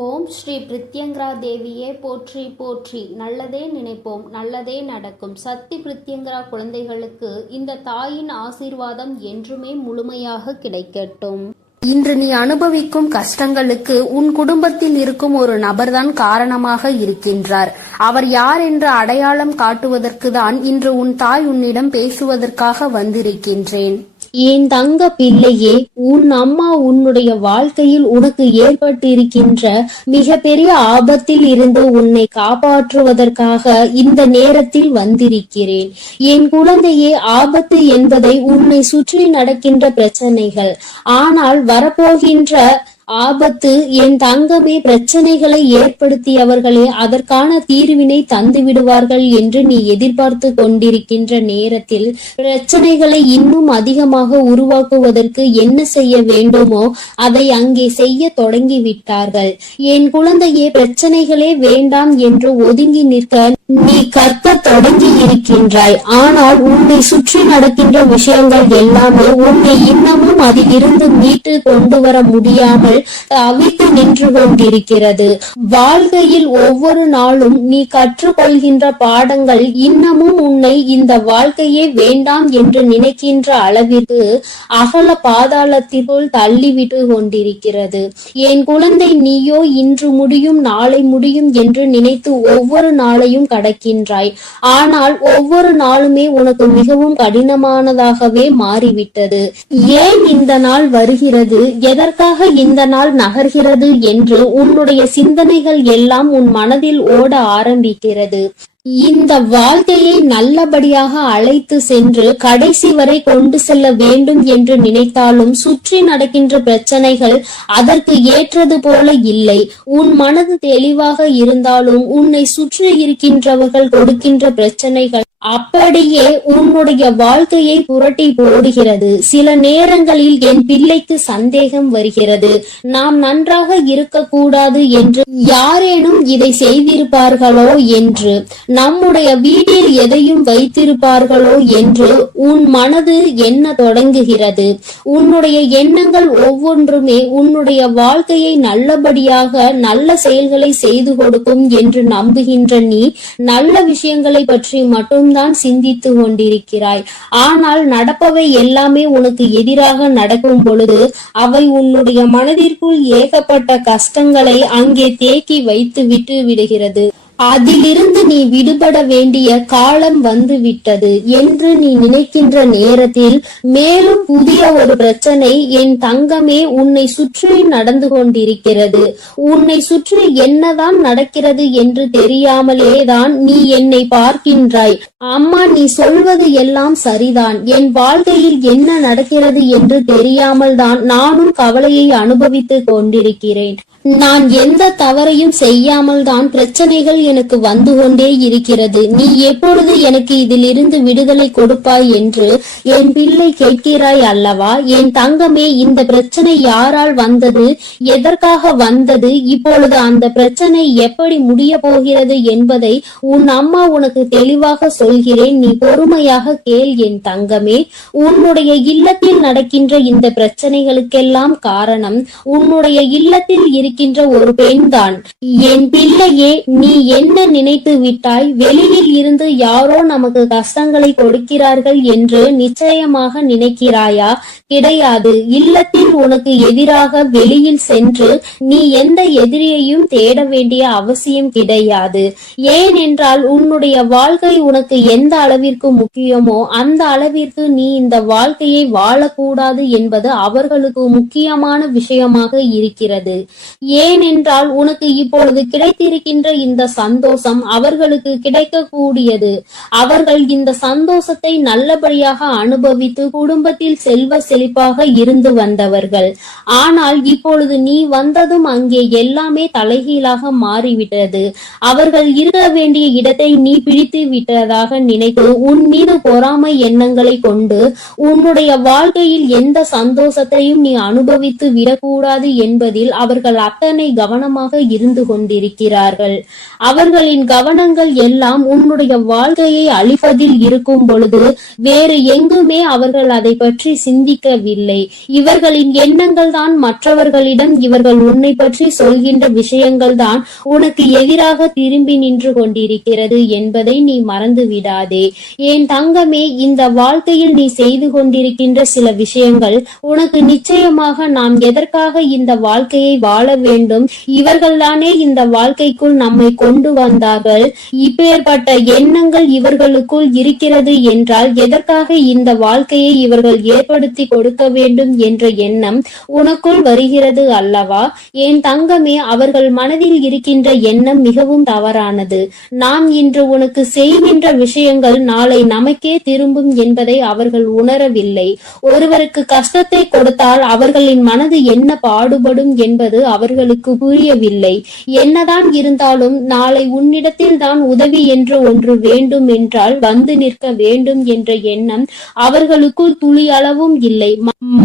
ஓம் ஸ்ரீ பிரித்யங்கரா தேவியே போற்றி போற்றி. நல்லதே நினைப்போம், நல்லதே நடக்கும். சக்தி பிரித்யங்கரா குழந்தைகளுக்கு இந்த தாயின் ஆசீர்வாதம் என்றுமே முழுமையாக கிடைக்கட்டும். இன்று நீ அனுபவிக்கும் கஷ்டங்களுக்கு உன் குடும்பத்தில் இருக்கும் ஒரு நபர்தான் காரணமாக இருக்கின்றார். அவர் யார் என்று அடையாளம் காட்டுவதற்கு தான் இன்று உன் தாய் உன்னிடம் பேசுவதற்காக வந்திருக்கின்றேன். என் தங்க பிள்ளையே, உன் அம்மா உன்னுடைய வாழ்க்கையில் உனக்கு ஏற்பட்டிருக்கின்ற மிக பெரிய ஆபத்தில் இருந்து உன்னை காப்பாற்றுவதற்காக இந்த நேரத்தில் வந்திருக்கிறேன். என் குழந்தையே, ஆபத்து என்பதை உன்னை சுற்றி நடக்கின்ற பிரச்சனைகள், ஆனால் வரப்போகின்ற ஆபத்து என் தங்கமே, பிரச்சனைகளை ஏற்படுத்தியவர்களே அதற்கான தீர்வினை தந்து விடுவார்கள் என்று நீ எதிர்பார்த்து கொண்டிருக்கின்ற நேரத்தில் பிரச்சனைகளை இன்னும் அதிகமாக உருவாக்குவதற்கு என்ன செய்ய வேண்டுமோ அதை அங்கே செய்ய தொடங்கி விட்டார்கள். என் குழந்தையே, பிரச்சனைகளே வேண்டாம் என்று ஒதுங்கி நிற்க நீ கற்க தொடங்கி இருக்கின்றாய். ஆனால் உன்னை சுற்றி நடக்கின்ற விஷயங்கள் எல்லாமே உன்னை இன்னமும் அதிலிருந்து மீட்டு கொண்டு வர முடியாமல் தவித்து நின்று கொண்டிருக்கிறது. வாழ்க்கையில் ஒவ்வொரு நாளும் நீ கற்றுக்கொள்கின்ற பாடங்கள் இன்னமும் உன்னை இந்த வாழ்க்கையே வேண்டாம் என்று நினைக்கின்ற அளவிற்கு அகல பாதாளத்திற்குள் தள்ளிவிட்டு கொண்டிருக்கிறது. என் குழந்தை, நீயோ இன்று முடியும் நாளை முடியும் என்று நினைத்து ஒவ்வொரு நாளையும் கடக்கின்றாய். ஆனால் ஒவ்வொரு நாளுமே உனக்கு மிகவும் கடினமானதாகவே மாறிவிட்டது. ஏன் இந்த நாள் வருகிறது, எதற்காக இந்த நாள் நகர்கிறது என்று உன்னுடைய சிந்தனைகள் எல்லாம் உன் மனதில் ஓட ஆரம்பிக்கிறது. இந்த வாழ்க்கையை நல்லபடியாக அழைத்து சென்று கடைசி வரை கொண்டு செல்ல வேண்டும் என்று நினைத்தாலும் சுற்றி நடக்கின்ற பிரச்சனைகள் அதற்கு ஏற்றது போல இல்லை. உன் மனது தெளிவாக இருந்தாலும் உன்னை சுற்றி இருக்கின்றவர்கள் கொடுக்கின்ற பிரச்சனைகள் அப்படியே உன்னுடைய வாழ்க்கையை புரட்டி போடுகிறது. சில நேரங்களில் என் பிள்ளைக்கு சந்தேகம் வருகிறது, நாம் நன்றாக இருக்கக்கூடாது என்று யாரேனும் இதை செய்திருப்பார்களோ என்று, நம்முடைய வீட்டில் எதையும் வைத்திருப்பார்களோ என்று உன் மனது எண்ண தொடங்குகிறது. உன்னுடைய எண்ணங்கள் ஒவ்வொன்றுமே உன்னுடைய வாழ்க்கையை நல்லபடியாக நல்ல செயல்களை செய்து கொடுக்கும் என்று நம்புகின்ற நீ நல்ல விஷயங்களை பற்றி மட்டும் தான் சிந்தித்து கொண்டிருக்கிறாய். ஆனால் நடப்பவை எல்லாமே உனக்கு எதிராக நடக்கும் பொழுது அவை உன்னுடைய மனதிற்குள் ஏகப்பட்ட கஷ்டங்களை அங்கே தேக்கி வைத்து விட்டு விடுகிறது. அதிலிருந்து நீ விடுபட வேண்டிய காலம் வந்து விட்டது என்று நீ நினைக்கின்ற நேரத்தில் மேலும் புதிய ஒரு பிரச்சனை என் தங்கமே உன்னை சுற்றி நடந்து கொண்டிருக்கிறது. உன்னை சுற்றி என்னதான் நடக்கிறது என்று தெரியாமலே தான் நீ என்னை பார்க்கின்றாய். அம்மா, நீ சொல்வது எல்லாம் சரிதான், என் வாழ்க்கையில் என்ன நடக்கிறது என்று தெரியாமல் தான் நானும் கவலையை அனுபவித்து கொண்டிருக்கிறேன். நான் எந்த தவறையும் செய்யாமல் தான் பிரச்சனைகள் எனக்கு வந்து கொண்டே இருக்கிறது. நீ எப்பொழுது எனக்கு இதிலிருந்து விடுதலை கொடுப்பாய் என்று என் பிள்ளை கேட்கிறாய் அல்லவா? என் தங்கமே, இந்த பிரச்சனை யாரால் வந்தது, எதற்காக வந்தது, இப்பொழுது அந்த பிரச்சனை எப்படி முடிய போகிறது என்பதை உன் அம்மா உனக்கு தெளிவாக சொல்கிறேன். நீ பொறுமையாக கேள் என் தங்கமே. உன்னுடைய இல்லத்தில் நடக்கின்ற இந்த பிரச்சனைகளுக்கெல்லாம் காரணம் உன்னுடைய இல்லத்தில் இருக்கின்ற ஒரு பெண்தான். என் பிள்ளையே, நீ என்ன நினைத்து விட்டாய்? வெளியில் இருந்து யாரோ நமக்கு கஷ்டங்களை கொடுக்கிறார்கள் என்று நிச்சயமாக நினைக்கிறாயா? கிடையாது. இல்லத்தில் உனக்கு எதிராக வெளியில் சென்று நீ எந்த எதிரியையும் தேட வேண்டிய அவசியம் கிடையாது. ஏனென்றால் உன்னுடைய வாழ்க்கை உனக்கு எந்த அளவிற்கு முக்கியமோ அந்த அளவிற்கு நீ இந்த வாழ்க்கையை வாழக்கூடாது என்பது அவர்களுக்கு முக்கியமான விஷயமாக இருக்கிறது. ஏனென்றால் உனக்கு இப்பொழுது கிடைத்திருக்கின்ற இந்த சந்தோஷம் அவர்களுக்கு கிடைக்கக்கூடியது. அவர்கள் இந்த சந்தோஷத்தை நல்லபடியாக அனுபவித்து குடும்பத்தில் செல்வ செழிப்பாக இருந்து வந்தவர்கள். ஆனால் இப்பொழுது நீ வந்ததும் அங்கே எல்லாமே தலைகீழாக மாறிவிட்டது. அவர்கள் இருக்க வேண்டிய இடத்தை நீ பிடித்து விட்டதாக நினைத்து உன் மீது பொறாமை எண்ணங்களை கொண்டு உன்னுடைய வாழ்க்கையில் எந்த சந்தோஷத்தையும் நீ அனுபவித்து விடக்கூடாது என்பதில் அவர்கள் அத்தனை கவனமாக இருந்து கொண்டிருக்கிறார்கள். அவர்களின் கவனங்கள் எல்லாம் உன்னுடைய வாழ்க்கையை அழிப்பதில் இருக்கும் பொழுது வேறு எங்குமே அவர்கள் அதை பற்றி சிந்திக்கவில்லை. இவர்களின் எண்ணங்கள் தான் மற்றவர்களிடம் இவர்கள் உன்னை பற்றி சொல்கின்ற விஷயங்கள் தான் உனக்கு எதிராக திரும்பி நின்று கொண்டிருக்கிறது என்பதை நீ மறந்து விடாதே. என் தங்கமே, இந்த வாழ்க்கையில் நீ செய்து கொண்டிருக்கின்ற சில விஷயங்கள் உனக்கு நிச்சயமாக நாம் எதற்காக இந்த வாழ்க்கையை வாழ வேண்டும், இவர்கள்தானே இந்த வாழ்க்கைக்குள் நம்மை கொண்டு வந்தார்கள், இப்பேற்பட்ட எண்ணங்கள் இவர்களுக்குள் இருக்கிறது என்றால் எதற்காக இந்த வாழ்க்கையை இவர்கள் ஏற்படுத்தி கொடுக்க வேண்டும் என்ற எண்ணம் உனக்குள் வருகிறது அல்லவா? என் தங்கமே, அவர்கள் மனதில் இருக்கின்ற எண்ணம் மிகவும் தவறானது. நாம் இன்று உனக்கு செய்கின்ற விஷயங்கள் நாளை நமக்கே திரும்பும் என்பதை அவர்கள் உணரவில்லை. ஒருவருக்கு கஷ்டத்தை கொடுத்தால் அவர்களின் மனது என்ன பாடுபடும் என்பது அவர்களுக்கு புரியவில்லை. என்னதான் இருந்தாலும் நாளை உன்னிடத்தில் தான் உதவி என்று ஒன்று வேண்டும் என்றால் வந்து நிற்க வேண்டும் என்ற எண்ணம் அவர்களுக்குள் துளி அளவும் இல்லை.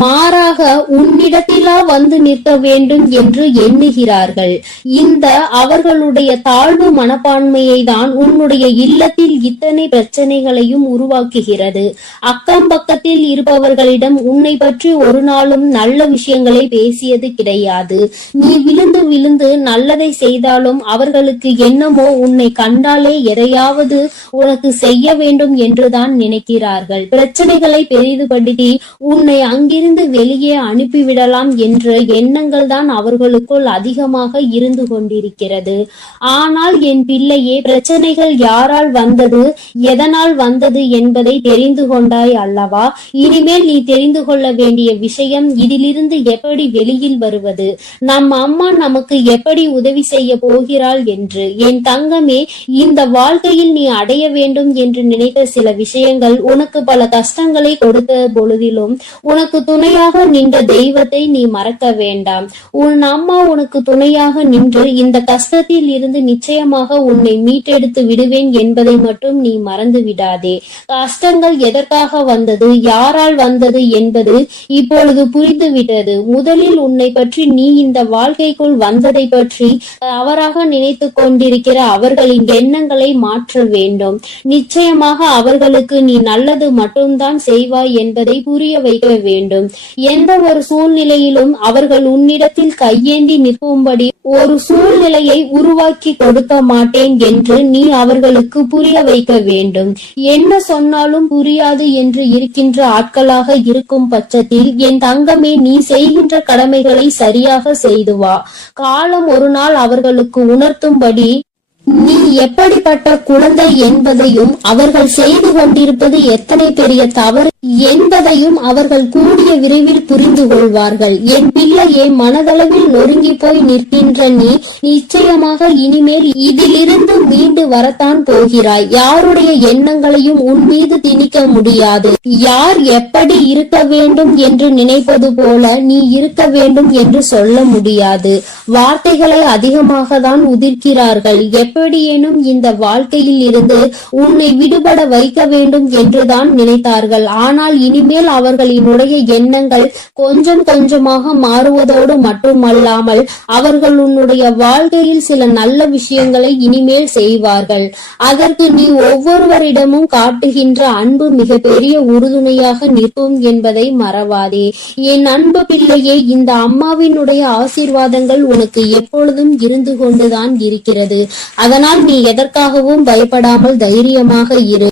மாறாக உன்னிடத்திலா வந்து நிற்க வேண்டும் என்று எண்ணுகிறார்கள். இந்த அவர்களுடைய தாழ்வு மனப்பான்மையை தான் உன்னுடைய இல்லத்தில் இத்தனை பிரச்சனைகளையும் உருவாக்குகிறது. அக்கம் பக்கத்தில் இருப்பவர்களிடம் உன்னை பற்றி ஒரு நாளும் நல்ல விஷயங்களை பேசியது கிடையாது. நீ விழுந்து விழுந்து நல்லதை செய்தாலும் அவர்களுக்கு என்னமோ உன்னை கண்டாலே எதையாவது உனக்கு செய்ய வேண்டும் என்றுதான் நினைக்கிறார்கள். பிரச்சனைகளை பெரிதுபடுத்தி உன்னை அங்கிருந்து வெளியே அனுப்பிவிடலாம் என்ற எண்ணங்கள் தான் அவர்களுக்குள் அதிகமாக இருந்து கொண்டிருக்கிறது. ஆனால் என் பிள்ளையே, பிரச்சனைகள் யாரால் வந்தது, எதனால் வந்தது என்பதை தெரிந்து கொண்டாய் அல்லவா? இனிமேல் நீ தெரிந்து கொள்ள வேண்டிய விஷயம் இதிலிருந்து எப்படி வெளியில் வருவது, நம் அம்மா நமக்கு எப்படி உதவி செய்ய போகிறாள் என்று. என் தங்கமே, இந்த வாழ்க்கையில் நீ அடைய வேண்டும் என்று நினைத்த சில விஷயங்கள் உனக்கு பல கஷ்டங்களை கொடுத்த பொழுதிலும் உனக்கு துணையாக நின்ற தெய்வத்தை நீ மறக்க வேண்டாம். உன் அம்மா உனக்கு துணையாக நின்று இந்த கஷ்டத்தில் இருந்து நிச்சயமாக உன்னை மீட்டெடுத்து விடுவேன் என்பதை மட்டும் நீ மறந்து விடாதே. கஷ்டங்கள் எதற்காக வந்தது, யாரால் வந்தது என்பது இப்பொழுது புரிந்துவிட்டது. முதலில் உன்னை பற்றி நீ இந்த வாழ்க்கைக்குள் வந்ததை பற்றி தவறாக நினைத்து கொண்டிருக்கிற அவர்களின் எண்ணங்களை மாற்ற வேண்டும். நிச்சயமாக அவர்களுக்கு நீ நல்லது மட்டும்தான் செய்வாய் என்பதை புரிய வைக்க வேண்டும். எந்த ஒரு சூழ்நிலையிலும் அவர்கள் உன்னிடத்தில் கையேந்தி நிற்கும்படி ஒரு சூழ்நிலையை உருவாக்கி கொடுக்க மாட்டேன் என்று நீ அவர்களுக்கு புரிய வைக்க வேண்டும். என்ன சொன்னாலும் புரியாது என்று இருக்கின்ற ஆட்களாக இருக்கும் பட்சத்தில் என் தங்கமே, நீ செய்கின்ற கடமைகளை சரியாக செய்து வா. காலம் ஒரு நாள் அவர்களுக்கு உணர்த்தும்படி நீ எப்படிப்பட்ட குழந்தை என்பதையும் அவர்கள் செய்து கொண்டிருப்பது எத்தனை பெரிய தவறு என்பதையும் அவர்கள் கூடிய விரைவில் புரிந்து கொள்வார்கள். என் பிள்ளையே, மனதளவில் நொறுங்கி போய் நிற்கின்ற நீ நிச்சயமாக இனிமேல் இதிலிருந்து மீண்டு வரத்தான் போகிறாய். யாருடைய எண்ணங்களையும் உன் மீது திணிக்க முடியாது. யார் எப்படி இருக்க வேண்டும் என்று நினைப்பது போல நீ இருக்க வேண்டும் என்று சொல்ல முடியாது. வார்த்தைகளை அதிகமாக தான் உதிர்க்கிறார்கள். எப்படியேனும் இந்த வாழ்க்கையில் இருந்து உன்னை விடுபட வைக்க வேண்டும் என்றுதான் நினைத்தார்கள். ஆனால் இனிமேல் அவர்களினுடைய எண்ணங்கள் கொஞ்சம் கொஞ்சமாக மாறுவதோடு மட்டுமல்லாமல் அவர்கள் உன்னுடைய வாழ்க்கையில் சில நல்ல விஷயங்களை இனிமேல் செய்வார்கள். அதற்கு நீ ஒவ்வொருவரிடமும் காட்டுகின்ற அன்பு மிக பெரிய உறுதுணையாக நிற்கும் என்பதை மறவாதே. என் அன்பு பிள்ளையே, இந்த அம்மாவினுடைய ஆசீர்வாதங்கள் உனக்கு எப்பொழுதும் இருந்து கொண்டுதான் இருக்கிறது. அதனால் நீ எதற்காகவும் பயப்படாமல் தைரியமாக இரு.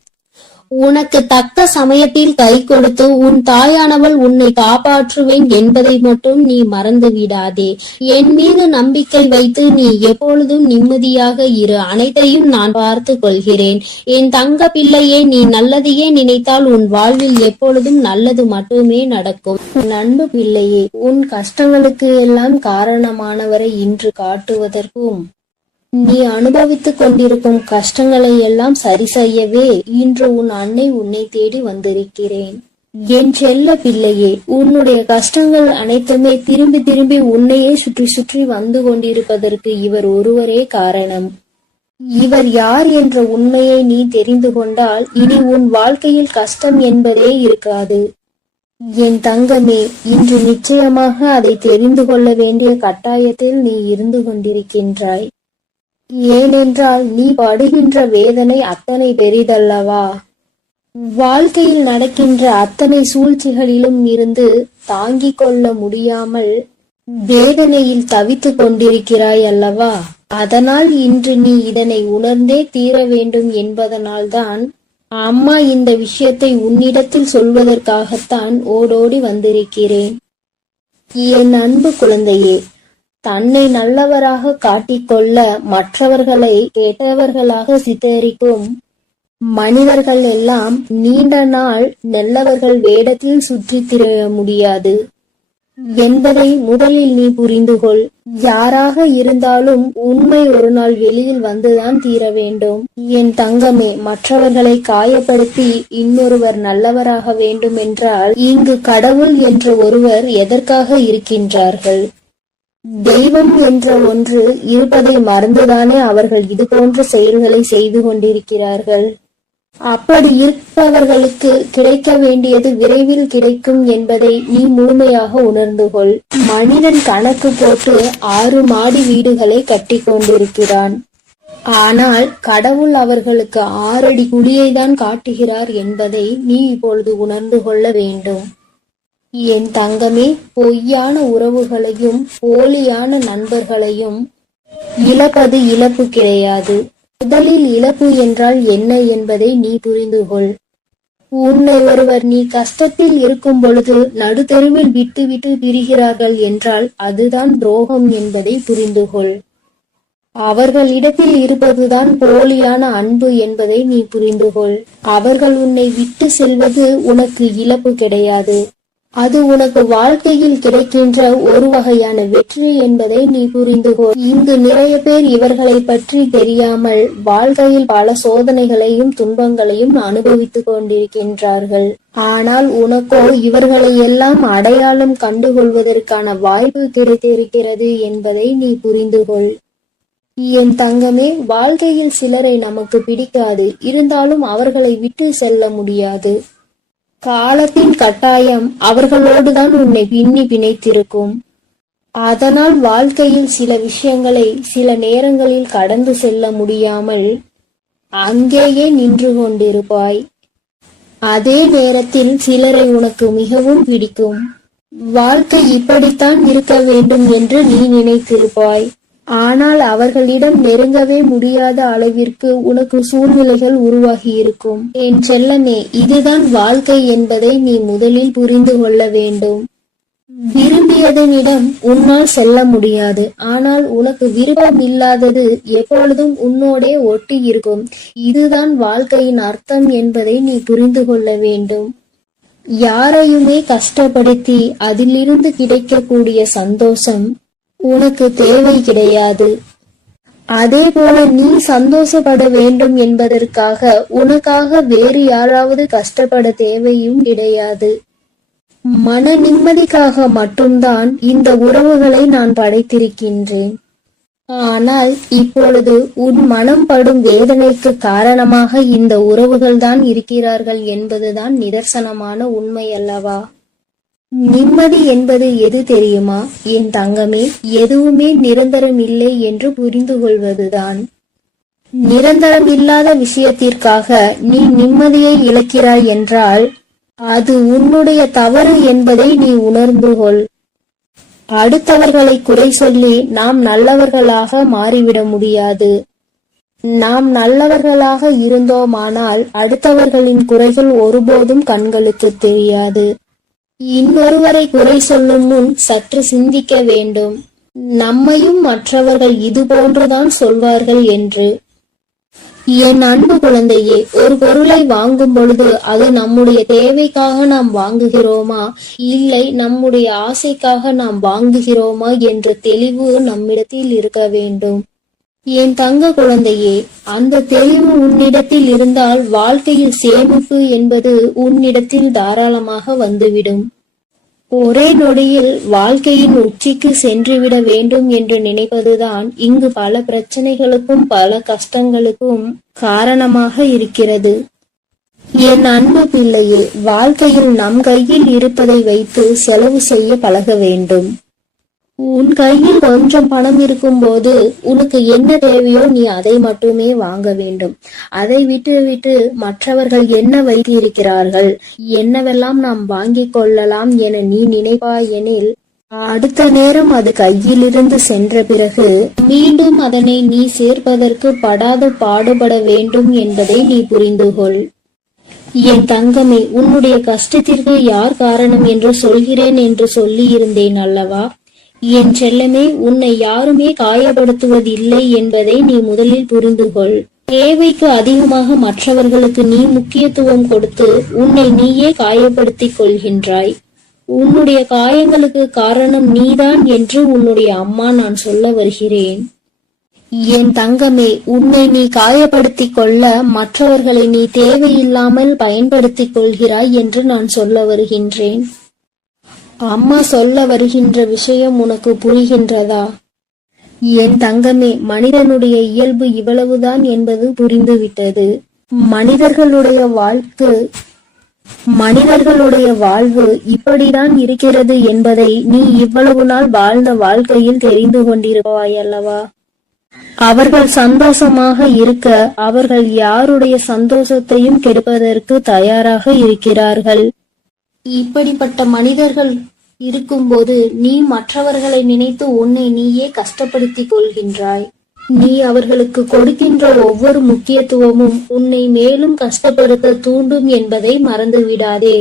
உனக்கு தக்க சமயத்தில் கை கொடுத்து உன் தாயானவள் உன்னை காப்பாற்றுவேன் என்பதை மட்டும் நீ மறந்து விடாதே. என் மீது நம்பிக்கை வைத்து நீ எப்பொழுதும் நிம்மதியாக இரு. அனைத்தையும் நான் பார்த்து கொள்கிறேன். என் தங்க பிள்ளையே, நீ நல்லதையே நினைத்தால் உன் வாழ்வில் எப்பொழுதும் நல்லது மட்டுமே நடக்கும். அன்பு பிள்ளையே, உன் கஷ்டங்களுக்கு எல்லாம் காரணமானவரை இன்று காட்டுவதற்கும் நீ அனுபவித்துக் கொண்டிருக்கும் கஷ்டங்களை எல்லாம் சரி செய்யவே இன்று உன் அன்னை உன்னை தேடி வந்திருக்கிறேன். என் செல்ல பிள்ளையே, உன்னுடைய கஷ்டங்கள் அனைத்துமே திரும்பி திரும்பி உன்னையே சுற்றி சுற்றி வந்து கொண்டிருப்பதற்கு இவர் ஒருவரே காரணம். இவர் யார் என்ற உண்மையை நீ தெரிந்து கொண்டால் இனி உன் வாழ்க்கையில் கஷ்டம் என்பதே இருக்காது. என் தங்கமே, இன்று நிச்சயமாக அதை தெரிந்து கொள்ள வேண்டிய கட்டாயத்தில் நீ இருந்து கொண்டிருக்கின்றாய். ஏனென்றால் நீ படுகின்ற வேதனை அத்தனை பெரிதல்லவா. வாழ்க்கையில் நடக்கின்ற அத்தனை சூழ்ச்சிகளிலும் இருந்து தாங்கிக் கொள்ள முடியாமல் வேதனையில் தவித்துக் கொண்டிருக்கிறாய் அல்லவா. அதனால் இன்று நீ இதனை உணர்ந்தே தீர வேண்டும் என்பதனால்தான் அம்மா இந்த விஷயத்தை உன்னிடத்தில் சொல்வதற்காகத்தான் ஓடோடி வந்திருக்கிறேன். என் அன்பு குழந்தையே, தன்னை நல்லவராக காட்டிக்கொள்ள மற்றவர்களை கெட்டவர்களாக சித்தரிக்கும் மனிதர்கள் எல்லாம் நீண்ட நாள் நல்லவர்கள் வேடத்தில் சுற்றித் திரிய முடியாது என்பதை முதலில் நீ புரிந்துகொள். யாராக இருந்தாலும் உண்மை ஒரு நாள் வெளியில் வந்துதான் தீர வேண்டும். என் தங்கமே, மற்றவர்களை காயப்படுத்தி இன்னொருவர் நல்லவராக வேண்டும் என்றால் இங்கு கடவுள் என்ற ஒருவர் எதற்காக இருக்கின்றார்கள்? தெய்வம் என்ற ஒன்று இருப்பதை மறந்துதானே அவர்கள் இது போன்ற செயல்களை செய்து கொண்டிருக்கிறார்கள். அப்படி இருப்பவர்களுக்கு கிடைக்க வேண்டியது விரைவில் கிடைக்கும் என்பதை நீ முழுமையாக உணர்ந்து கொள். மனிதன் கணக்கு போட்டு 6 மாடி வீடுகளை கட்டி கொண்டிருக்கிறான். ஆனால் கடவுள் அவர்களுக்கு 6 அடி குழியை தான் காட்டுகிறார் என்பதை நீ இப்பொழுது உணர்ந்து கொள்ள வேண்டும். என் தங்கமே, பொய்யான உறவுகளையும் போலியான நண்பர்களையும் இழப்பது இழப்பு கிடையாது. முதலில் இழப்பு என்றால் என்ன என்பதை நீ புரிந்து கொள். உன்னை ஒருவர் நீ கஷ்டத்தில் இருக்கும் பொழுது நடுத்தெருவில் விட்டு விட்டு பிரிகிறார்கள் என்றால் அதுதான் துரோகம் என்பதை புரிந்து கொள். அவர்களிடத்தில் இருப்பதுதான் போலியான அன்பு என்பதை நீ புரிந்து கொள். அவர்கள் உன்னை விட்டு செல்வது உனக்கு இழப்பு கிடையாது. அது உனக்கு வாழ்க்கையில் கிடைக்கின்ற ஒரு வகையான வெற்றி என்பதை நீ புரிந்து கொள். இங்கு நிறைய பேர் இவர்களை பற்றி தெரியாமல் வாழ்க்கையில் பல சோதனைகளையும் துன்பங்களையும் அனுபவித்துக் கொண்டிருக்கின்றார்கள். ஆனால் உனக்கோ இவர்களை எல்லாம் அடையாளம் கண்டுகொள்வதற்கான வாய்ப்பு கிடைத்திருக்கிறது என்பதை நீ புரிந்து கொள். என் தங்கமே, வாழ்க்கையில் சிலரை நமக்கு பிடிக்காது, இருந்தாலும் அவர்களை விட்டு செல்ல முடியாது. காலத்தின் கட்டாயம் அவர்களோடுதான் உன்னை பின்னி பிணைத்திருக்கும். அதனால் வாழ்க்கையில் சில விஷயங்களை சில நேரங்களில் கடந்து செல்ல முடியாமல் அங்கேயே நின்று கொண்டிருப்பாய். அதே நேரத்தில் சிலரை உனக்கு மிகவும் பிடிக்கும். வாழ்க்கை இப்படித்தான் இருக்க வேண்டும் என்று நீ நினைத்திருப்பாய். ஆனால் அவர்களிடம் நெருங்கவே முடியாத அளவிற்கு உனக்கு சூழ்நிலைகள் உருவாகி இருக்கும். என் செல்லமே, இதுதான் வாழ்க்கை என்பதை நீ முதலில் புரிந்து கொள்ள வேண்டும். விரும்பியதனிடம் உன்னால் செல்ல முடியாது. ஆனால் உனக்கு விருப்பம் இல்லாதது எப்பொழுதும் உன்னோடே ஒட்டி இருக்கும். இதுதான் வாழ்க்கையின் அர்த்தம் என்பதை நீ புரிந்து கொள்ள வேண்டும். யாரையுமே கஷ்டப்படுத்தி அதிலிருந்து கிடைக்கக்கூடிய சந்தோஷம் உனக்கு தேவை கிடையாது. அதே போல நீ சந்தோஷப்பட வேண்டும் என்பதற்காக உனக்காக வேறு யாராவது கஷ்டப்பட தேவையும் கிடையாது. மன நிம்மதிக்காக மட்டும்தான் இந்த உறவுகளை நான் படைத்திருக்கின்றேன். ஆனால் இப்பொழுது உன் மனம் படும் வேதனைக்கு காரணமாக இந்த உறவுகள் தான் இருக்கிறார்கள் என்பதுதான் நிதர்சனமான உண்மை அல்லவா? நிம்மதி என்பது எது தெரியுமா என் தங்கமே? எதுவுமே நிரந்தரம் இல்லை என்று புரிந்து கொள்வதுதான். நிரந்தரம் இல்லாத விஷயத்திற்காக நீ நிம்மதியை இழக்கிறாய் என்றால் அது உன்னுடைய தவறு என்பதை நீ உணர்ந்து கொள். அடுத்தவர்களை குறை சொல்லி நாம் நல்லவர்களாக மாறிவிட முடியாது. நாம் நல்லவர்களாக இருந்தோமானால் அடுத்தவர்களின் குறைகள் ஒருபோதும் கண்களுக்கு தெரியாது. இன்னொருவரை குறை சொல்லும் முன் சற்று சிந்திக்க வேண்டும். நம்மையும் மற்றவர்கள் இது போன்றுதான் சொல்வார்கள் என்று. என் அன்பு குழந்தையே, ஒரு பொருளை வாங்கும் பொழுது அது நம்முடைய தேவைக்காக நாம் வாங்குகிறோமா, இல்லை நம்முடைய ஆசைக்காக நாம் வாங்குகிறோமா என்ற தெளிவு நம்மிடத்தில் இருக்க வேண்டும். என் தங்க குழந்தையே, அந்த தெளிவு உன்னிடத்தில் இருந்தால் வாழ்க்கையில் சேமிப்பு என்பது உன்னிடத்தில் தாராளமாக வந்துவிடும். ஒரே நொடியில் வாழ்க்கையின் உச்சிக்கு சென்றுவிட வேண்டும் என்று நினைப்பதுதான் இங்கு பல பிரச்சனைகளுக்கும் பல கஷ்டங்களுக்கும் காரணமாக இருக்கிறது. என் அன்பு பிள்ளையே, வாழ்க்கையில் நம் கையில் இருப்பதை வைத்து செலவு செய்ய பழக வேண்டும். உன் கையில் கொஞ்சம் பணம் இருக்கும்போது உனக்கு என்ன தேவையோ நீ அதை மட்டுமே வாங்க வேண்டும். அதை விட்டு மற்றவர்கள் என்ன வைத்திருக்கிறார்கள், என்னவெல்லாம் நாம் வாங்கிக் கொள்ளலாம் என நீ நினைப்பாயெனில் அடுத்த நேரம் அது கையிலிருந்து சென்ற பிறகு மீண்டும் அதனை நீ சேர்ப்பதற்கு படாது பாடுபட வேண்டும் என்பதை நீ புரிந்து கொள். என் தங்கமே, உன்னுடைய கஷ்டத்திற்கு யார் காரணம் என்று சொல்கிறேன் என்று சொல்லி இருந்தேன் அல்லவா? என் செல்லமே, உன்னை யாருமே காயப்படுத்துவதில்லை என்பதை நீ முதலில் புரிந்து கொள். தேவைக்கு அதிகமாக மற்றவர்களுக்கு நீ முக்கியத்துவம் கொடுத்து உன்னை நீயே காயப்படுத்திக் கொள்கின்றாய். உன்னுடைய காயங்களுக்கு காரணம் நீதான் என்று உன்னுடைய அம்மா நான் சொல்ல வருகிறேன். என் தங்கமே, உன்னை நீ காயப்படுத்திக் கொள்ள மற்றவர்களை நீ தேவையில்லாமல் பயன்படுத்திக் கொள்கிறாய் என்று நான் சொல்ல வருகின்றேன். அம்மா சொல்ல வருகின்ற விஷயம் உனக்கு புரிகின்றதா? என் தங்கமே, மனிதனுடைய இயல்பு இவ்வளவுதான் என்பது புரிந்துவிட்டது. மனிதர்களுடைய வாழ்வு இப்படிதான் இருக்கிறது என்பதை நீ இவ்வளவு நாள் வாழ்ந்த வாழ்க்கையில் தெரிந்து கொண்டிருப்பாய் அல்லவா? அவர்கள் சந்தோஷமாக இருக்க அவர்கள் யாருடைய சந்தோஷத்தையும் கெடுப்பதற்கு தயாராக இருக்கிறார்கள். இப்படிப்பட்ட மனிதர்கள் இருக்கும்போது நீ மற்றவர்களை நினைத்து உன்னை நீயே கஷ்டப்படுத்திக் கொள்கின்றாய். நீ அவர்களுக்கு கொடுக்கின்ற ஒவ்வொரு முக்கியத்துவமும் உன்னை மேலும் கஷ்டப்படுத்த தூண்டும் என்பதை மறந்து விடாதே.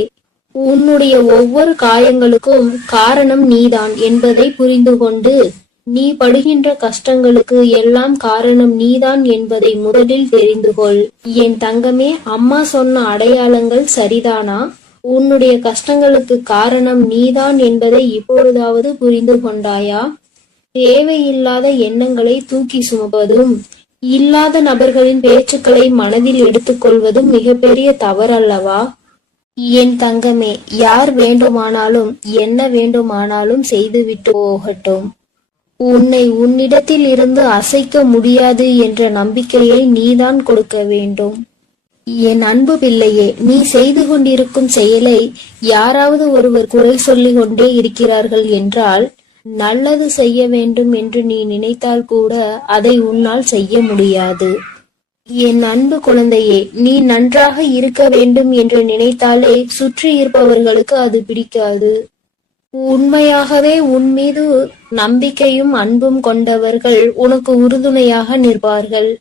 உன்னுடைய ஒவ்வொரு காயங்களுக்கும் காரணம் நீதான் என்பதை புரிந்து கொண்டு நீ படுகின்ற கஷ்டங்களுக்கு எல்லாம் காரணம் நீதான் என்பதை முதலில் தெரிந்து கொள். என் தங்கமே, அம்மா சொன்ன அடையாளங்கள் சரிதானா? உன்னுடைய கஷ்டங்களுக்கு காரணம் நீதான் என்பதை இப்பொழுதாவது புரிந்து கொண்டாயா? தேவையில்லாத எண்ணங்களை தூக்கி சுமப்பதும் இல்லாத நபர்களின் பேச்சுக்களை மனதில் எடுத்துக்கொள்வதும் மிகப்பெரிய தவறல்லவா? என் தங்கமே, யார் வேண்டுமானாலும் என்ன வேண்டுமானாலும் செய்துவிட்டு போகட்டும். உன்னை உன்னிடத்தில் இருந்து அசைக்க முடியாது என்ற நம்பிக்கையை நீதான் கொடுக்க வேண்டும். என் அன்பு பிள்ளையே, நீ செய்து கொண்டிருக்கும் செயலை யாராவது ஒருவர் குறை சொல்லிக் கொண்டே இருக்கிறார்கள் என்றால் நல்லது செய்ய வேண்டும் என்று நீ நினைத்தால் கூட அதை உன்னால் செய்ய முடியாது. என் அன்பு குழந்தையே, நீ நன்றாக இருக்க வேண்டும் என்று நினைத்தாலே சுற்றி இருப்பவர்களுக்கு அது பிடிக்காது. உண்மையாகவே உன் மீது நம்பிக்கையும் அன்பும் கொண்டவர்கள் உனக்கு உறுதுணையாக நிற்பார்கள்.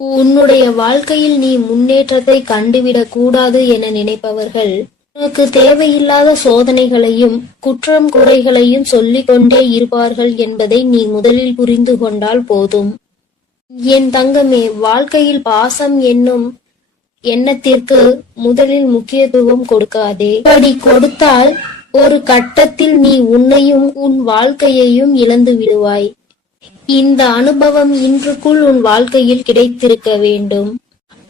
உன்னுடைய வாழ்க்கையில் நீ முன்னேற்றத்தை கண்டுவிடக் கூடாது என நினைப்பவர்கள் உனக்கு தேவையில்லாத சோதனைகளையும் குற்றம் குறைகளையும் சொல்லிக் கொண்டே இருப்பார்கள் என்பதை நீ முதலில் புரிந்து கொண்டால் போதும். என் தங்கமே, வாழ்க்கையில் பாசம் என்னும் எண்ணத்திற்கு முதலில் முக்கியத்துவம் கொடுக்காதே. அப்படி கொடுத்தால் ஒரு கட்டத்தில் நீ உன்னையும் உன் வாழ்க்கையையும் இழந்து விடுவாய். இந்த அனுபவம் இன்றுக்குள் உன் வாழ்க்கையில் கிடைத்திருக்க வேண்டும்.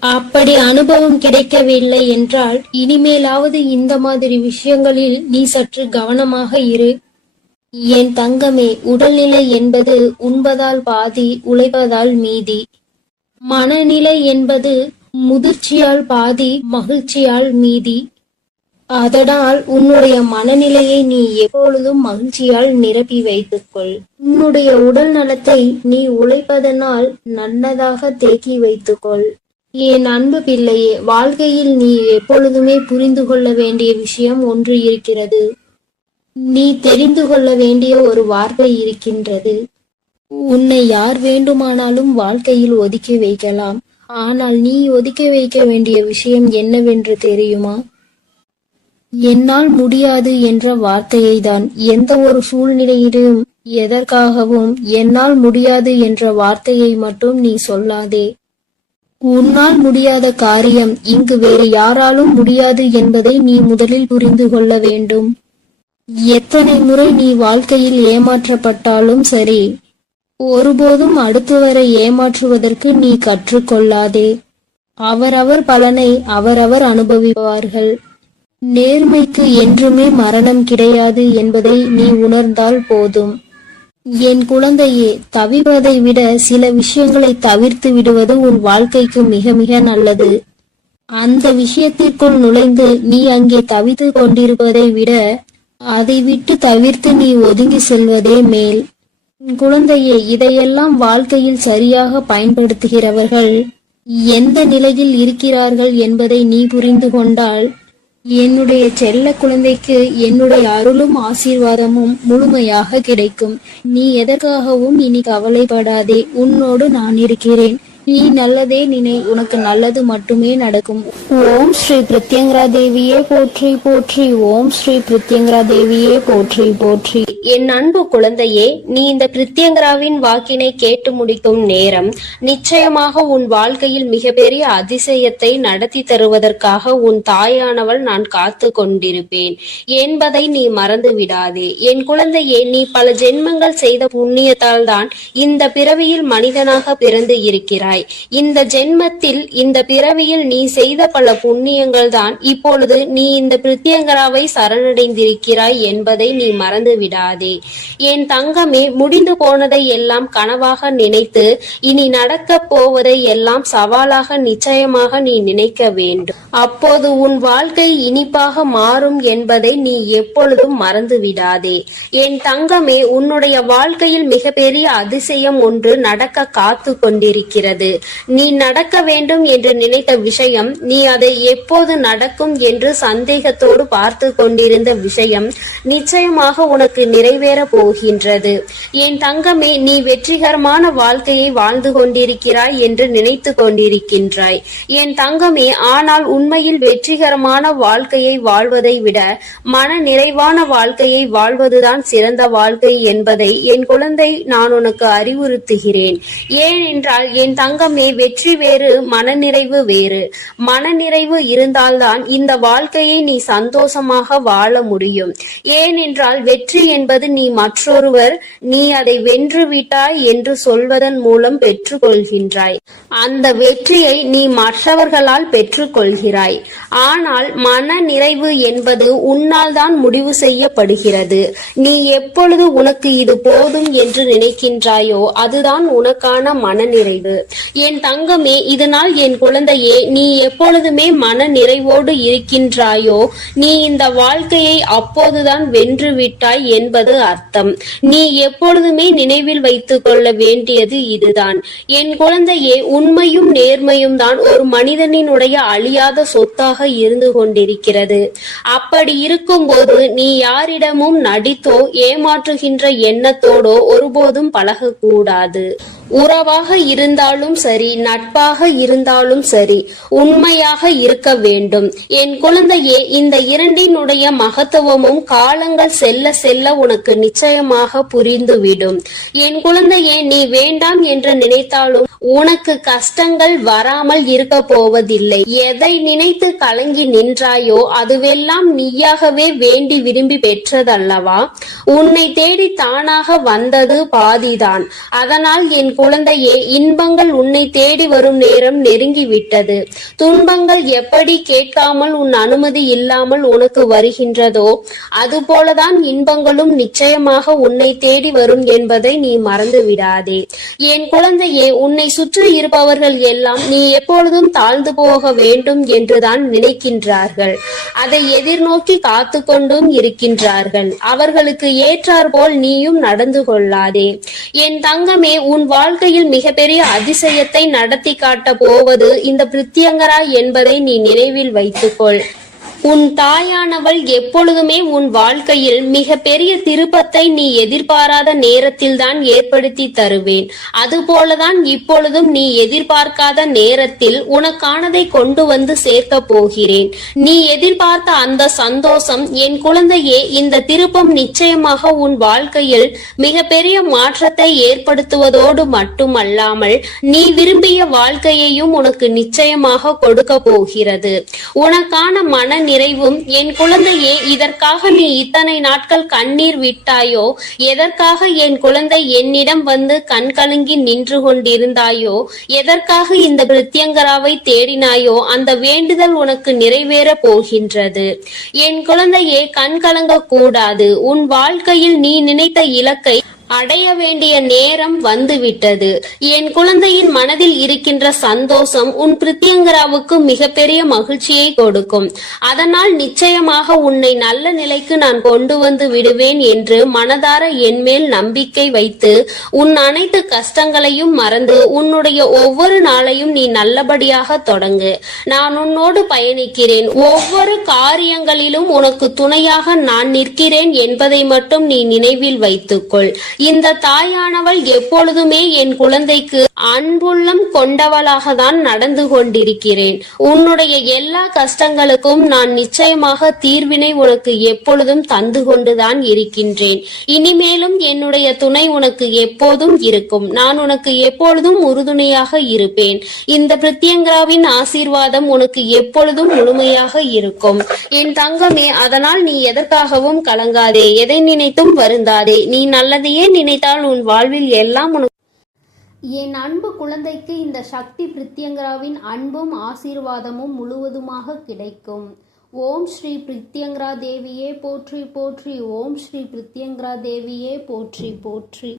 அப்படி அனுபவம் கிடைக்கவில்லை என்றால் இனிமேலாவது இந்த மாதிரி விஷயங்களில் நீ சற்று கவனமாக இரு. என் தங்கமே, உடல்நிலை என்பது உண்பதால் பாதி, உழைப்பதால் மீதி. மனநிலை என்பது முதிர்ச்சியால் பாதி, மகிழ்ச்சியால் மீதி. அதனால் உன்னுடைய மனநிலையை நீ எப்பொழுதும் மகிழ்ச்சியால் நிரப்பி வைத்துக்கொள். உன்னுடைய உடல் நலத்தை நீ உழைப்பதனால் நல்லதாக தேக்கி வைத்துக்கொள். என் அன்பு பிள்ளையே, வாழ்க்கையில் நீ எப்பொழுதுமே புரிந்து கொள்ள வேண்டிய விஷயம் ஒன்று இருக்கிறது. நீ தெரிந்து கொள்ள வேண்டிய ஒரு வார்த்தை இருக்கின்றது. உன்னை யார் வேண்டுமானாலும் வாழ்க்கையில் ஒதுக்கி வைக்கலாம். ஆனால் நீ ஒதுக்கி வைக்க வேண்டிய விஷயம் என்னவென்று தெரியுமா? என்னால் முடியாது என்ற வார்த்தையை தான். எந்த ஒரு சூழ்நிலையிலும் எதற்காகவும் என்னால் முடியாது என்ற வார்த்தையை மட்டும் நீ சொல்லாதே. உன்னால் முடியாத காரியம் இங்கு வேறு யாராலும் முடியாது என்பதை நீ முதலில் புரிந்து கொள்ள வேண்டும். எத்தனை முறை நீ வாழ்க்கையில் ஏமாற்றப்பட்டாலும் சரி, ஒருபோதும் அடுத்தவரை ஏமாற்றுவதற்கு நீ கற்றுக்கொள்ளாதே. அவரவர் பலனை அவரவர் அனுபவிப்பார்கள். நேர்மைக்கு என்றுமே மரணம் கிடையாது என்பதை நீ உணர்ந்தால் போதும். என் குழந்தையே, தவிப்பதை விட சில விஷயங்களை தவிர்த்து விடுவது உன் வாழ்க்கைக்கு மிக மிக நல்லது. அந்த விஷயத்திற்குள் நுழைந்து நீ அங்கே தவித்து கொண்டிருப்பதை விட அதை விட்டு தவிர்த்து நீ ஒதுங்கி செல்வதே மேல். குழந்தையே, இதையெல்லாம் வாழ்க்கையில் சரியாக பயன்படுத்துகிறவர்கள் எந்த நிலையில் இருக்கிறார்கள் என்பதை நீ புரிந்து கொண்டால் என்னுடைய செல்ல குழந்தைக்கு என்னுடைய அருளும் ஆசீர்வாதமும் முழுமையாக கிடைக்கும். நீ எதற்காகவும் இனி கவலைப்படாதே. உன்னோடு நான் இருக்கிறேன். நீ நல்லதே நினை, உனக்கு நல்லது மட்டுமே நடக்கும். ஓம் ஸ்ரீ பிரத்யங்கரா தேவியே போற்றி போற்றி. ஓம் ஸ்ரீ பிரத்யங்கரா தேவியே போற்றி போற்றி. என் அன்பு குழந்தையே, நீ இந்த பிரத்யங்கராவின் வாக்கினை கேட்டு முடிக்கும் நேரம் நிச்சயமாக உன் வாழ்க்கையில் மிகப்பெரிய அதிசயத்தை நடத்தி தருவதற்காக உன் தாயானவள் நான் காத்து கொண்டிருப்பேன் என்பதை நீ மறந்து விடாதே. என் குழந்தையே, நீ பல ஜென்மங்கள் செய்த புண்ணியத்தால் தான் இந்த பிறவியில் மனிதனாக பிறந்து இருக்கிறாய். இந்த ஜென்மத்தில், இந்த பிறவியில் நீ செய்த பல புண்ணியங்கள் தான் இப்பொழுது நீ இந்த பிரத்யங்கராவை சரணடைந்திருக்கிறாய் என்பதை நீ மறந்து விடாதே. என் தங்கமே, முடிந்து போனதை எல்லாம் கனவாக நினைத்து இனி நடக்க போவதை எல்லாம் சவாலாக நிச்சயமாக நீ நினைக்க வேண்டும். அப்போது உன் வாழ்க்கை இனிப்பாக மாறும் என்பதை நீ எப்பொழுதும் மறந்து விடாதே. என் தங்கமே, உன்னுடைய வாழ்க்கையில் மிகப்பெரிய அதிசயம் ஒன்று நடக்க காத்து கொண்டிருக்கிறது. நீ நடக்க வேண்டும் என்று நினைத்த விஷயம், நீ அதை எப்போது நடக்கும் என்று சந்தேகத்தோடு பார்த்து கொண்டிருந்த விஷயம் நிச்சயமாக உனக்கு நிறைவேற போகின்றது. என் தங்கமே, நீ வெற்றிகரமான வாழ்க்கையை வாழ்ந்து கொண்டிருக்கிறாய் என்று நினைத்து கொண்டிருக்கின்றாய். என் தங்கமே, ஆனால் உண்மையில் வெற்றிகரமான வாழ்க்கையை வாழ்வதை விட மன நிறைவான வாழ்க்கையை வாழ்வதுதான் சிறந்த வாழ்க்கை என்பதை என் குழந்தை நான் உனக்கு அறிவுறுத்துகிறேன். ஏனென்றால் என் தங்கமே, வெற்றி வேறு, மனநிறைவு வேறு. மனநிறைவு இருந்தால்தான் இந்த வாழ்க்கையை நீ சந்தோஷமாக வாழ முடியும். ஏனென்றால் வெற்றி என்பது நீ மற்றொருவர் நீ அதை வென்று விட்டாய் என்று சொல்வதன் மூலம் பெற்றுக்கொள்கின்றாய். அந்த வெற்றியை நீ மற்றவர்களால் பெற்றுக்கொள்கிறாய். ஆனால் மன நிறைவு என்பது உன்னால் தான் முடிவு செய்யப்படுகிறது. நீ எப்பொழுது உனக்கு இது போதும் என்று நினைக்கின்றாயோ அதுதான் உனக்கான மனநிறைவு. என் தங்கமே, இதனால் என் குழந்தையே, நீ எப்பொழுதுமே மன நிறைவோடு இருக்கின்றாயோ நீ இந்த வாழ்க்கையை அப்போதுதான் வென்று விட்டாய் என்பது அர்த்தம். நீ எப்பொழுதுமே நினைவில் வைத்துக் கொள்ள வேண்டியது இதுதான். என் குழந்தையே, உண்மையும் நேர்மையும் தான் ஒரு மனிதனினுடைய அழியாத சொத்தாக இருந்து கொண்டிருக்கிறது. அப்படி இருக்கும்போது நீ யாரிடமும் நடித்தோ ஏமாற்றுகின்ற எண்ணத்தோடோ ஒருபோதும் பழகக்கூடாது. உறவாக இருந்தாலும் சரி, நட்பாக இருந்தாலும் சரி, உண்மையாக இருக்க வேண்டும். என் குழந்தையே, இந்த இரண்டினுடைய மகத்துவமும் காலங்கள் செல்ல செல்ல உனக்கு நிச்சயமாக புரிந்துவிடும். என் குழந்தையே, நீ வேண்டாம் என்று நினைத்தாலும் உனக்கு கஷ்டங்கள் வராமல் இருக்க போவதில்லை. எதை நினைத்து கலங்கி நின்றாயோ அதுவெல்லாம் நீயாகவே வேண்டி விரும்பி பெற்றதல்லவா? உன்னை தேடி தானாக வந்தது பாதிதான். அதனால் என் குழந்தையே, இன்பங்கள் உன்னை தேடி வரும் நேரம் நெருங்கிவிட்டது. துன்பங்கள் எப்படி கேட்காமல் உன் அனுமதி இல்லாமல் உனக்கு வருகின்றதோ அதுபோலதான் இன்பங்களும் நிச்சயமாக உன்னை தேடி வரும் என்பதை நீ மறந்து விடாதே. என் குழந்தையே, உன்னை சுற்றி இருப்பவர்கள் எல்லாம் நீ எப்பொழுதும் தாழ்ந்து போக வேண்டும் என்றுதான் நினைக்கின்றார்கள். அதை எதிர்நோக்கி காத்து கொண்டும் இருக்கின்றார்கள். அவர்களுக்கு ஏற்றாற்போல் நீயும் நடந்து கொள்ளாதே. என் தங்கமே, உன் வாழ்க்கையில் மிகப்பெரிய அதிசயத்தை நடத்தி காட்ட போவது இந்த பிரத்யங்கரா என்பதை நீ நினைவில் வைத்துக்கொள். உன் தாயானவள் எப்பொழுதுமே உன் வாழ்க்கையில் மிக பெரிய திருப்பத்தை நீ எதிர்பாராத நேரத்தில் தான் ஏற்படுத்தி தருவேன். அதுபோலதான் இப்பொழுதும் நீ எதிர்பார்க்காத நேரத்தில் உனக்கானதை கொண்டு வந்து சேர்க்க போகிறேன். நீ எதிர்பார்த்த அந்த சந்தோஷம் என் குழந்தையே, இந்த திருப்பம் நிச்சயமாக உன் வாழ்க்கையில் மிக பெரிய மாற்றத்தை ஏற்படுத்துவதோடு மட்டுமல்லாமல் நீ விரும்பிய வாழ்க்கையையும் உனக்கு நிச்சயமாக கொடுக்க போகிறது. உனக்கான மன நிறைவும் என் குழந்தையே, இதற்காக நீ இத்தனை நாட்கள் கண்ணீர் விட்டாயோ, எதற்காக என் குழந்தை என்னிடம் வந்து கண் கலங்கி நின்று கொண்டிருந்தாயோ, எதற்காக இந்த பிரத்யங்கராவை தேடினாயோ அந்த வேண்டுதல் உனக்கு நிறைவேற போகின்றது. என் குழந்தையே, கண் கலங்க கூடாது. உன் வாழ்க்கையில் நீ நினைத்த இலக்கை அடைய வேண்டிய நேரம் வந்துவிட்டது. என் குழந்தையின் மனதில் இருக்கின்ற சந்தோஷம் உன் பிரித்யங்கராவுக்கு மிகப்பெரிய மகிழ்ச்சியை கொடுக்கும். அதனால் நிச்சயமாக உன்னை நல்ல நிலைக்கு நான் கொண்டு வந்து விடுவேன் என்று மனதார என்மேல் நம்பிக்கை வைத்து உன் அனைத்து கஷ்டங்களையும் மறந்து உன்னுடைய ஒவ்வொரு நாளையும் நீ நல்லபடியாக தொடங்கு. நான் உன்னோடு பயணிக்கிறேன். ஒவ்வொரு காரியங்களிலும் உனக்கு துணையாக நான் நிற்கிறேன் என்பதை மட்டும் நீ நினைவில் வைத்துக்கொள். இந்த தாயானவள் எப்பொழுதுமே என் குழந்தைக்கு அன்புள்ளம் கொண்டவளாக தான் நடந்து கொண்டிருக்கிறேன். உன்னுடைய எல்லா கஷ்டங்களுக்கும் நான் நிச்சயமாக தீர்வினை உனக்கு எப்பொழுதும் தந்து கொண்டுதான் இருக்கின்றேன். இனிமேலும் என்னுடைய துணை உனக்கு எப்போதும் இருக்கும். நான் உனக்கு எப்பொழுதும் உறுதுணையாக இருப்பேன். இந்த பிரித்யங்கராவின் ஆசீர்வாதம் உனக்கு எப்பொழுதும் முழுமையாக இருக்கும் என் தங்கமே. அதனால் நீ எதற்காகவும் கலங்காதே, எதை நினைத்தும் வருந்தாதே. நீ நல்லதையே நினைத்தால் உன் வாழ்வில் எல்லாம் உனக்கு. என் அன்பு குழந்தைக்கு இந்த சக்தி பிரித்யங்கராவின் அன்பும் ஆசீர்வாதமும் முழுவதுமாக கிடைக்கும். ஓம் ஸ்ரீ பிரித்யங்கரா தேவியே போற்றி போற்றி. ஓம் ஸ்ரீ பிரித்யங்கரா தேவியே போற்றி போற்றி.